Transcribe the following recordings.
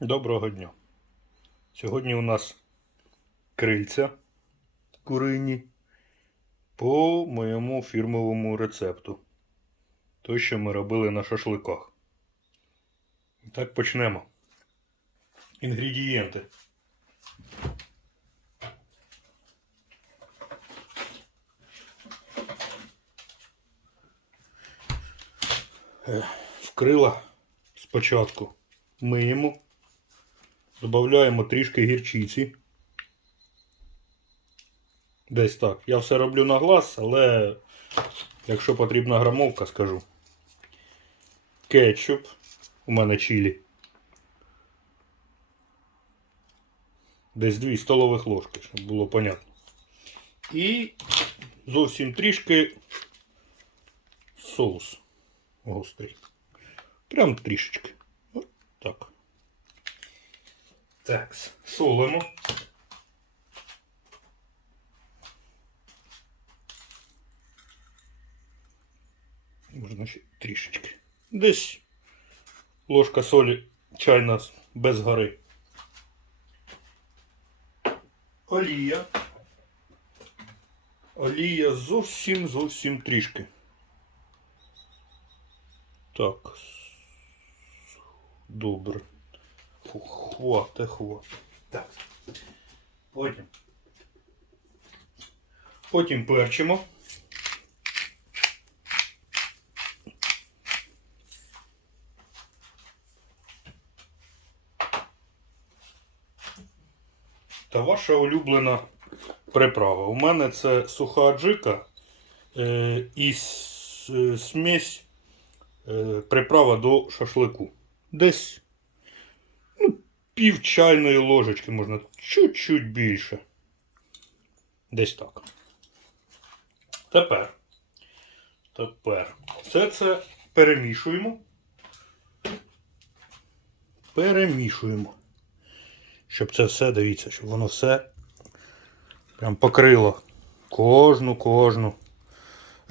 Доброго дня. Сьогодні у нас крильця курині по моєму фірмовому рецепту. Той, що ми робили на шашликах. І Так почнемо. Інгредієнти. Е, В крила спочатку миємо. Додаємо трішки гірчиці. Десь так. Я все роблю на глаз, але якщо потрібна грамовка, скажу. Кетчуп. У мене чилі. Десь 2 столових ложки, щоб було понятно. І зовсім трішки соус гострий. Прям трішечки. От так. Так, солимо. Можна ще трішечки. Десь ложка солі чайна без гори. Олія. Олія зовсім зовсім трішки. Так. Добре. Хвате, хвате. Так. Потім. Потім перчимо. Та ваша улюблена приправа. У мене це суха аджика е, і е, смесь е, приправа до шашлику. Десь пів чайної ложечки можна чуть-чуть більше. Десь так. Тепер. Тепер. Все це перемішуємо. Перемішуємо. Щоб це все, дивіться, щоб воно все прям покрило. Кожну, кожну.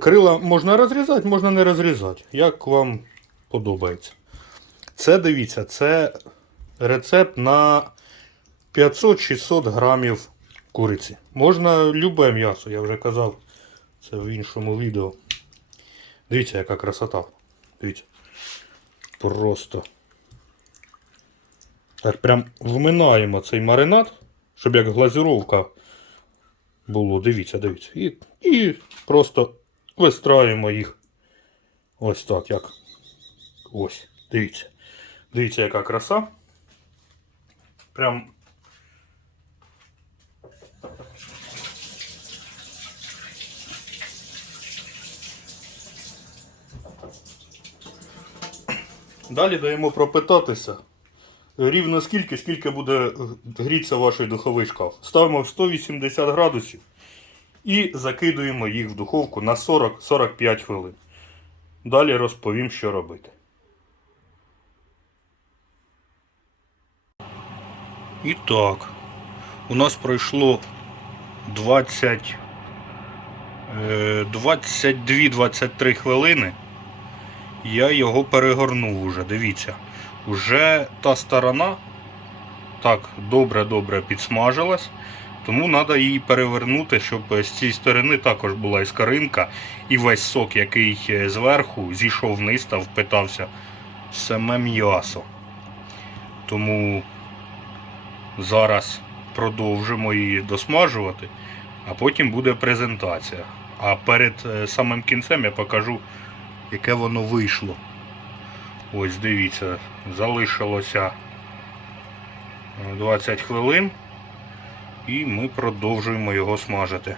Крила можна розрізати, можна не розрізати. Як вам подобається. Це дивіться, це рецепт на 500-600 грамів куриці. Можна любе м'ясо, я вже казав це в іншому відео. Дивіться, яка красота. Дивіться. Просто. Так, прям вминаємо цей маринад, щоб як глазіровка було. Дивіться, дивіться. І, і просто вистраюємо їх. Ось так, як. Ось, дивіться. Дивіться, яка краса. Прям. Далі даємо пропитатися. Рівно скільки, скільки буде грітися ваш духовий шкаф. Ставимо в 180 градусів і закидуємо їх в духовку на 40-45 хвилин. Далі розповім, що робити. І так, у нас пройшло 20, е, 22-23 хвилини. Я його перегорнув уже, дивіться. Уже та сторона так добре-добре підсмажилась. Тому треба її перевернути, щоб з цієї сторони також була іскаринка і весь сок, який е, зверху зійшов вниз та впитався саме м'ясо. Тому зараз продовжимо її досмажувати, а потім буде презентація. А перед е, самим кінцем я покажу, яке воно вийшло. Ось дивіться, залишилося е, 20 хвилин. І ми продовжуємо його смажити.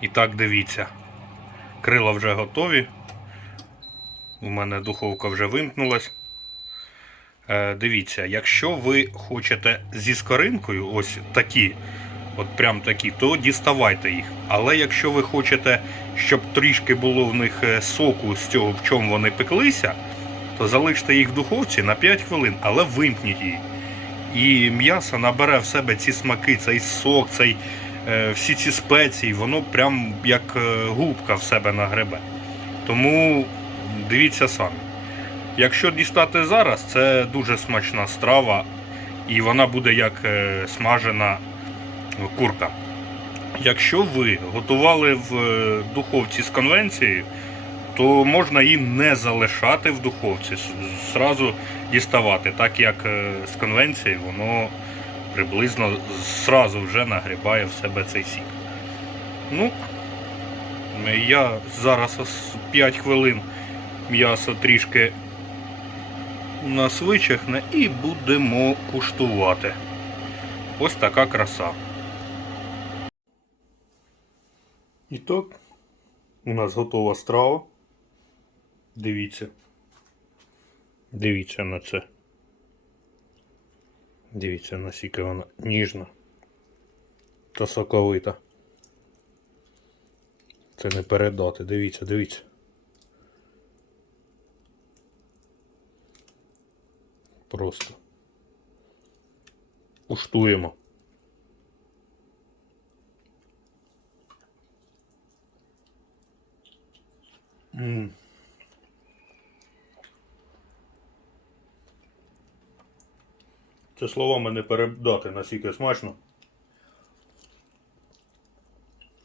І так, дивіться. Крила вже готові. У мене духовка вже вимкнулась. Е, дивіться, якщо ви хочете зі скоринкою, ось такі, от прям такі, то діставайте їх. Але якщо ви хочете, щоб трішки було в них е, соку з цього, в чому вони пеклися, то залиште їх в духовці на 5 хвилин, але вимкніть її. І м'ясо набере в себе ці смаки, цей сок, цей, е, всі ці спеції, воно прям як губка в себе нагребе. Тому дивіться самі. Якщо дістати зараз, це дуже смачна страва, і вона буде як е, смажена курка. Якщо ви готували в е, духовці з конвенцією, то можна її не залишати в духовці, зразу діставати, так як е, з конвенції воно приблизно зразу вже нагрібає в себе цей сік. Ну, я зараз 5 хвилин м'ясо трішки нас вичахне і будемо куштувати. Ось така краса. І так, у нас готова страва. Дивіться. Дивіться на це. Дивіться, наскільки вона ніжна та соковита. Це не передати. Дивіться, дивіться. Просто. Куштуємо. М. Це словами не передати наскільки смачно.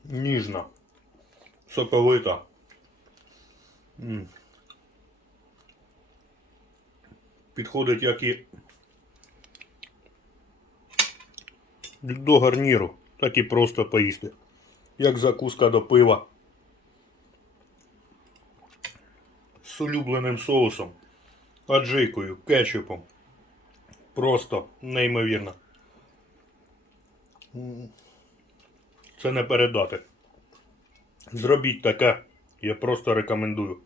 Ніжна, соковита. М. Підходить як і до гарніру, так і просто поїсти. Як закуска до пива. З улюбленим соусом, аджикою, кетчупом. Просто неймовірно. Це не передати. Зробіть таке, я просто рекомендую.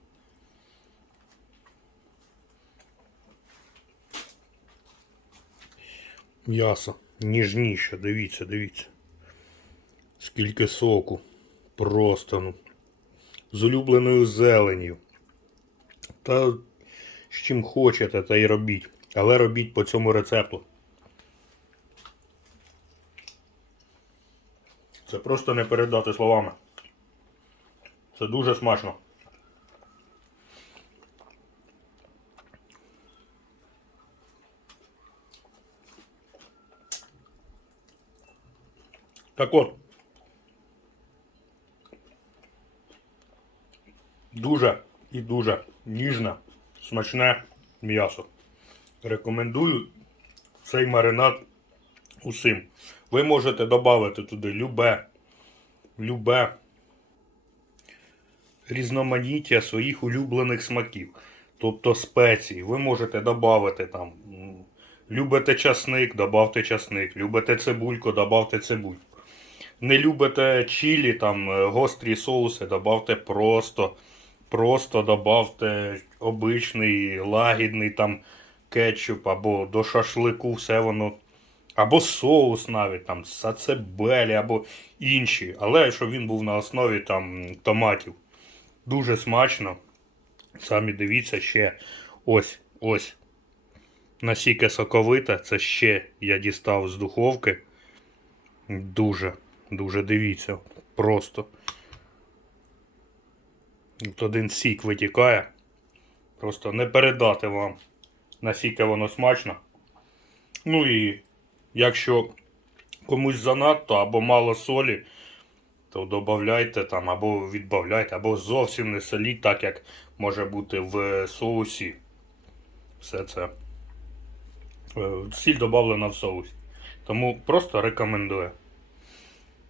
М'ясо ніжніше, дивіться, дивіться. Скільки соку. Просто ну. З улюбленою зеленью. Та з чим хочете, та й робіть. Але робіть по цьому рецепту. Це просто не передати словами. Це дуже смачно. Так от. Дуже і дуже ніжне, смачне м'ясо. Рекомендую цей маринад усім. Ви можете додати туди любе, любе різноманіття своїх улюблених смаків. Тобто спеції. Ви можете додати там. Любите часник, додавте часник. Любите цибульку, додавте цибульку. Не любите чилі, там е, гострі соуси, додавте просто. Просто додавте обичний лагідний там кетчуп або до шашлику, все воно. Або соус навіть там сацебелі, або інші. Але щоб він був на основі там томатів. Дуже смачно. Самі дивіться ще ось ось. Насіки соковита. Це ще я дістав з духовки. Дуже, дуже дивіться. Просто. От один сік витікає. Просто не передати вам, наскільки воно смачно. Ну і якщо комусь занадто або мало солі, то додавайте там або відбавляйте, або зовсім не соліть, так як може бути в соусі. Все це. Е, Сіль додавлена в соусі. Тому просто рекомендую.